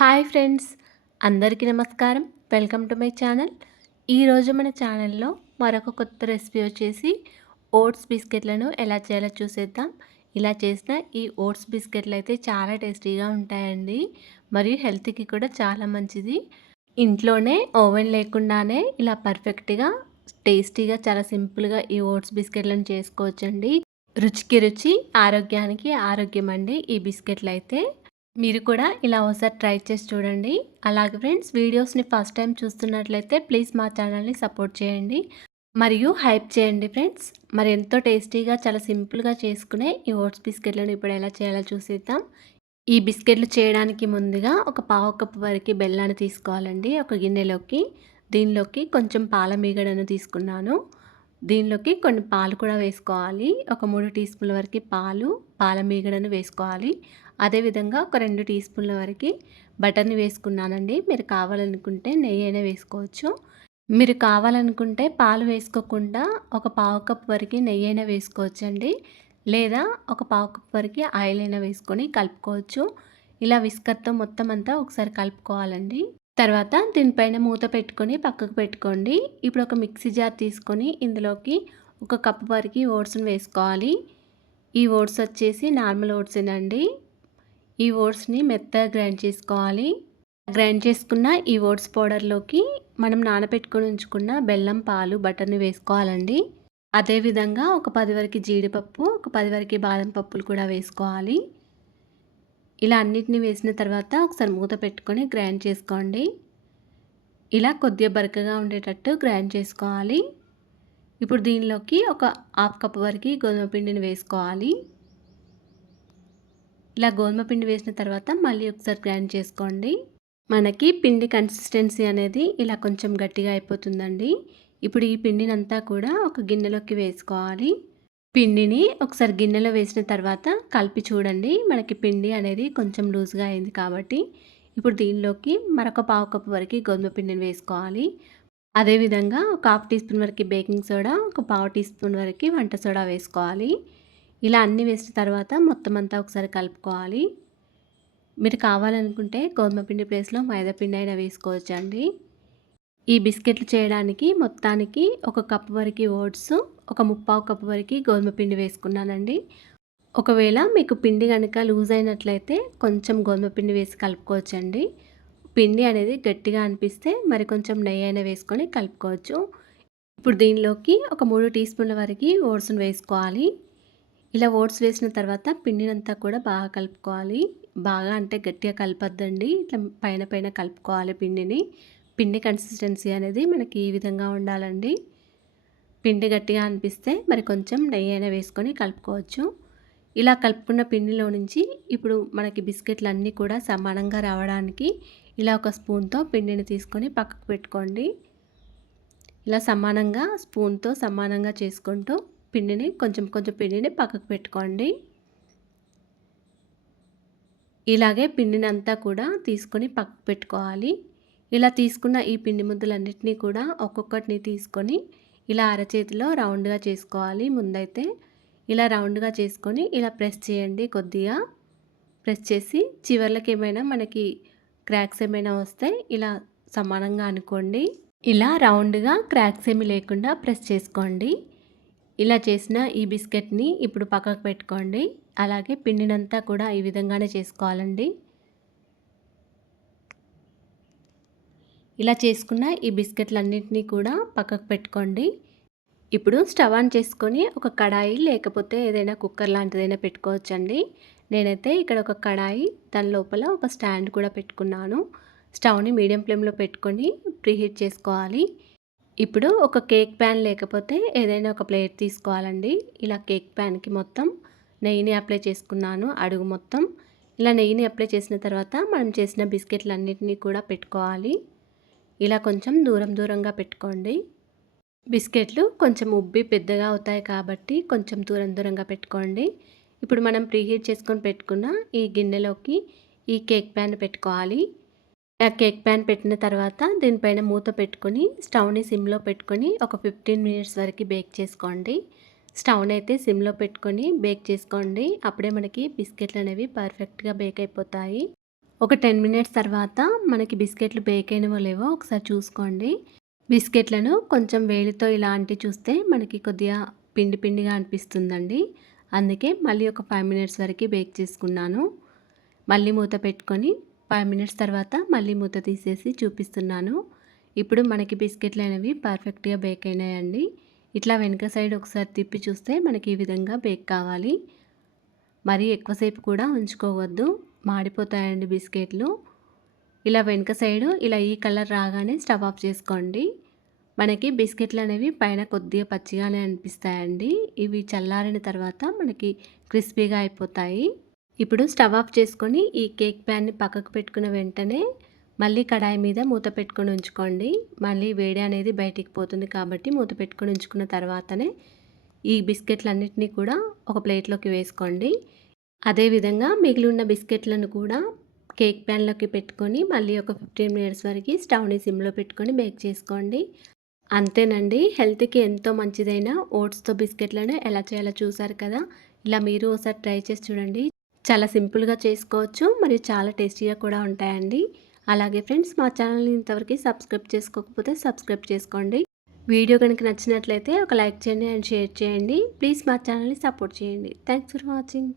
Hi friends, అందరికీ నమస్కారం. Welcome to my channel. ఈరోజు మన ఛానల్లో మరొక కొత్త రెసిపీ వచ్చేసి ఓట్స్ బిస్కెట్లను ఎలా చేయాలో చూసేద్దాం. ఇలా చేసిన ఈ ఓట్స్ బిస్కెట్లు అయితే చాలా టేస్టీగా ఉంటాయండి. మరియు హెల్త్కి కూడా చాలా మంచిది. ఇంట్లోనే ఓవెన్ లేకుండానే ఇలా పర్ఫెక్ట్గా టేస్టీగా చాలా సింపుల్గా ఈ ఓట్స్ బిస్కెట్లను చేసుకోవచ్చండి. రుచికి రుచి, ఆరోగ్యానికి ఆరోగ్యం అండి ఈ బిస్కెట్లు అయితే. మీరు కూడా ఇలా ఒకసారి ట్రై చేసి చూడండి. అలాగే ఫ్రెండ్స్, వీడియోస్ని ఫస్ట్ టైం చూస్తున్నట్లయితే ప్లీజ్ మా ఛానల్ని సపోర్ట్ చేయండి మరియు హైప్ చేయండి ఫ్రెండ్స్. మరి ఎంతో టేస్టీగా చాలా సింపుల్గా చేసుకునే ఈ ఓట్స్ బిస్కెట్లను ఇప్పుడు ఎలా చేయాలో చూసేద్దాం. ఈ బిస్కెట్లు చేయడానికి ముందుగా ఒక పావు కప్పు వరకు బెల్లాన్ని తీసుకోవాలండి ఒక గిన్నెలోకి. దీనిలోకి కొంచెం పాల మీగడను తీసుకున్నాను. దీనిలోకి కొన్ని పాలు కూడా వేసుకోవాలి. ఒక 3 టీ స్పూన్ల వరకు పాల మీగడను వేసుకోవాలి. అదేవిధంగా ఒక 2 టీ స్పూన్ల వరకు బటర్ని వేసుకున్నానండి. మీరు కావాలనుకుంటే నెయ్యి అయినా వేసుకోవచ్చు. మీరు కావాలనుకుంటే పాలు వేసుకోకుండా ఒక పావు కప్ వరకు నెయ్యి అయినా వేసుకోవచ్చండి. లేదా ఒక పావు కప్ వరకు ఆయిల్ అయినా వేసుకొని కలుపుకోవచ్చు. ఇలా విస్కర్తో మొత్తం అంతా ఒకసారి కలుపుకోవాలండి. తర్వాత దీనిపైన మూత పెట్టుకొని పక్కకు పెట్టుకోండి. ఇప్పుడు ఒక మిక్సీ జార్ తీసుకొని ఇందులోకి ఒక కప్పు వరకు ఓట్స్ని వేసుకోవాలి. ఈ ఓట్స్ వచ్చేసి నార్మల్ ఓట్సేనండి. ఈ ఓట్స్ని మెత్తగా గ్రైండ్ చేసుకోవాలి. గ్రైండ్ చేసుకున్న ఈ ఓట్స్ పౌడర్లోకి మనం నానబెట్టుకొని ఉంచుకున్న బెల్లం, పాలు, బటర్ని వేసుకోవాలండి. అదేవిధంగా ఒక 10 వరకు జీడిపప్పు, ఒక 10 వరకు బాదం పప్పులు కూడా వేసుకోవాలి. ఇలా అన్నిటిని వేసిన తర్వాత ఒకసారి మూత పెట్టుకొని గ్రైండ్ చేసుకోండి. ఇలా కొద్దిగా బరకగా ఉండేటట్టు గ్రైండ్ చేసుకోవాలి. ఇప్పుడు దీనిలోకి ఒక హాఫ్ కప్ వరకు గోధుమ పిండిని వేసుకోవాలి. ఇలా గోధుమ పిండి వేసిన తర్వాత మళ్ళీ ఒకసారి గ్రైండ్ చేసుకోండి. మనకి పిండి కన్సిస్టెన్సీ అనేది ఇలా కొంచెం గట్టిగా అయిపోతుందండి. ఇప్పుడు ఈ పిండిని అంతా కూడా ఒక గిన్నెలోకి వేసుకోవాలి. పిండిని ఒకసారి గిన్నెలో వేసిన తర్వాత కలిపి చూడండి. మనకి పిండి అనేది కొంచెం లూజ్గా అయింది కాబట్టి ఇప్పుడు దీనిలోకి మరొక పావు కప్పు వరకు గోధుమ పిండిని వేసుకోవాలి. అదేవిధంగా ఒక హాఫ్ టీ స్పూన్ వరకు బేకింగ్ సోడా, ఒక పావు టీ స్పూన్ వరకు వంట సోడా వేసుకోవాలి. ఇలా అన్నీ వేసిన తర్వాత మొత్తం అంతా ఒకసారి కలుపుకోవాలి. మీరు కావాలనుకుంటే గోధుమ పిండి ప్లేస్లో మైదా పిండి అయినా వేసుకోవచ్చండి. ఈ బిస్కెట్లు చేయడానికి మొత్తానికి ఒక కప్పు వరకు ఓట్స్, ఒక ముప్పావు కప్పు వరకు గోధుమ పిండి వేసుకున్నానండి. ఒకవేళ మీకు పిండి కనుక లూజ్ అయినట్లయితే కొంచెం గోధుమ పిండి వేసి కలుపుకోవచ్చండి. పిండి అనేది గట్టిగా అనిపిస్తే మరి కొంచెం నెయ్యి అయినా వేసుకొని కలుపుకోవచ్చు. ఇప్పుడు దీనిలోకి ఒక 3 టీ స్పూన్ల వరకు ఓట్స్ని వేసుకోవాలి. ఇలా ఓట్స్ వేసిన తర్వాత పిండినంతా కూడా బాగా కలుపుకోవాలి. బాగా అంటే గట్టిగా కలపద్దండి. ఇట్లా పైన పైన కలుపుకోవాలి పిండిని. పిండి కన్సిస్టెన్సీ అనేది మనకి ఈ విధంగా ఉండాలండి. పిండి గట్టిగా అనిపిస్తే మరి కొంచెం నెయ్యి అయినా వేసుకొని కలుపుకోవచ్చు. ఇలా కలుపుకున్న పిండిలో నుంచి ఇప్పుడు మనకి బిస్కెట్లు అన్నీ కూడా సమానంగా రావడానికి ఇలా ఒక స్పూన్తో పిండిని తీసుకొని పక్కకు పెట్టుకోండి. ఇలా సమానంగా స్పూన్తో సమానంగా చేసుకుంటూ పిండిని కొంచెం కొంచెం పిండిని పక్కకు పెట్టుకోండి. ఇలాగే పిండిని అంతా కూడా తీసుకొని పక్కకు పెట్టుకోవాలి. ఇలా తీసుకున్న ఈ పిండి ముద్దలన్నిటినీ కూడా ఒక్కొక్కటిని తీసుకొని ఇలా అరచేతిలో రౌండ్గా చేసుకోవాలి. ముందైతే ఇలా రౌండ్గా చేసుకొని ఇలా ప్రెస్ చేయండి. కొద్దిగా ప్రెస్ చేసి చివర్లకి ఏమైనా మనకి క్రాక్స్ ఏమైనా వస్తే ఇలా సమానంగా అనుకోండి. ఇలా రౌండ్గా క్రాక్స్ ఏమీ లేకుండా ప్రెస్ చేసుకోండి. ఇలా చేసిన ఈ బిస్కెట్ని ఇప్పుడు పక్కకు పెట్టుకోండి. అలాగే పిండినంతా కూడా ఈ విధంగానే చేసుకోవాలండి. ఇలా చేసుకున్న ఈ బిస్కెట్లన్నింటినీ కూడా పక్కకు పెట్టుకోండి. ఇప్పుడు స్టవ్ ఆన్ చేసుకొని ఒక కడాయి లేకపోతే ఏదైనా కుక్కర్ లాంటిదైనా పెట్టుకోవచ్చండి. నేనైతే ఇక్కడ ఒక కడాయి, దాని లోపల ఒక స్టాండ్ కూడా పెట్టుకున్నాను. స్టవ్ని మీడియం ఫ్లేమ్లో పెట్టుకొని ప్రీహీట్ చేసుకోవాలి. ఇప్పుడు ఒక కేక్ ప్యాన్ లేకపోతే ఏదైనా ఒక ప్లేట్ తీసుకోవాలండి. ఇలా కేక్ ప్యాన్కి మొత్తం నెయ్యిని అప్లై చేసుకున్నాను. అడుగు మొత్తం ఇలా నెయ్యిని అప్లై చేసిన తర్వాత మనం చేసిన బిస్కెట్లన్నిటినీ కూడా పెట్టుకోవాలి. ఇలా కొంచెం దూరం దూరంగా పెట్టుకోండి. బిస్కెట్లు కొంచెం ఉబ్బి పెద్దగా అవుతాయి కాబట్టి కొంచెం దూరం దూరంగా పెట్టుకోండి. ఇప్పుడు మనం ప్రీహీట్ చేసుకొని పెట్టుకున్న ఈ గిన్నెలోకి ఈ కేక్ ప్యాన్ పెట్టుకోవాలి. ఆ కేక్ ప్యాన్ పెట్టిన తర్వాత దీనిపైన మూత పెట్టుకొని స్టవ్ని సిమ్లో పెట్టుకొని ఒక 15 మినిట్స్ వరకు బేక్ చేసుకోండి. స్టవ్ని అయితే సిమ్లో పెట్టుకొని బేక్ చేసుకోండి. అప్పుడే మనకి బిస్కెట్లు అనేవి పర్ఫెక్ట్గా బేక్ అయిపోతాయి. ఒక 10 మినిట్స్ తర్వాత మనకి బిస్కెట్లు బేక్ అయినవో లేవో ఒకసారి చూసుకోండి. బిస్కెట్లను కొంచెం వేలితో ఇలా అంటి చూస్తే మనకి కొద్దిగా పిండి పిండిగా అనిపిస్తుందండి. అందుకే మళ్ళీ ఒక 5 మినిట్స్ వరకు బేక్ చేసుకున్నాను. మళ్ళీ మూత పెట్టుకొని 5 మినిట్స్ తర్వాత మళ్ళీ మూత తీసేసి చూపిస్తున్నాను. ఇప్పుడు మనకి బిస్కెట్లు అనేవి పర్ఫెక్ట్‌గా బేక్ అయినాయండి. ఇట్లా వెనక సైడ్ ఒకసారి తిప్పి చూస్తే మనకి ఈ విధంగా బేక్ కావాలి. మరీ ఎక్కువసేపు కూడా ఉంచుకోవద్దు, మాడిపోతాయండి బిస్కెట్లు. ఇలా వెనక సైడు ఇలా ఈ కలర్ రాగానే స్టవ్ ఆఫ్ చేసుకోండి. మనకి బిస్కెట్లు అనేవి పైన కొద్దిగా పచ్చిగానే అనిపిస్తాయండి. ఇవి చల్లారిన తర్వాత మనకి క్రిస్పీగా అయిపోతాయి. ఇప్పుడు స్టవ్ ఆఫ్ చేసుకొని ఈ కేక్ ప్యాన్ని పక్కకు పెట్టుకున్న వెంటనే మళ్ళీ కడాయి మీద మూత పెట్టుకొని ఉంచుకోండి. మళ్ళీ వేడి అనేది బయటికి పోతుంది కాబట్టి మూత పెట్టుకొని ఉంచుకున్న తర్వాతనే ఈ బిస్కెట్లన్నిటినీ కూడా ఒక ప్లేట్లోకి వేసుకోండి. అదేవిధంగా మిగిలి ఉన్న బిస్కెట్లను కూడా కేక్ ప్యాన్లోకి పెట్టుకొని మళ్ళీ ఒక 15 మినిట్స్ వరకు స్టవ్ని సిమ్లో పెట్టుకొని బేక్ చేసుకోండి. అంతేనండి, హెల్త్కి ఎంతో మంచిదైన ఓట్స్తో బిస్కెట్లను ఎలా చేయాలో చూసారు కదా. ఇలా మీరు ఒకసారి ట్రై చేసి చూడండి. చాలా సింపుల్గా చేసుకోవచ్చు, మరియు చాలా టేస్టీగా కూడా ఉంటాయండి. అలాగే ఫ్రెండ్స్, మా ఛానల్ని ఇంతవరకు సబ్స్క్రైబ్ చేసుకోకపోతే సబ్స్క్రైబ్ చేసుకోండి. వీడియో కనుక నచ్చినట్లయితే ఒక లైక్ చేయండి అండ్ షేర్ చేయండి. ప్లీజ్ మా ఛానల్ని సపోర్ట్ చేయండి. Thanks for watching.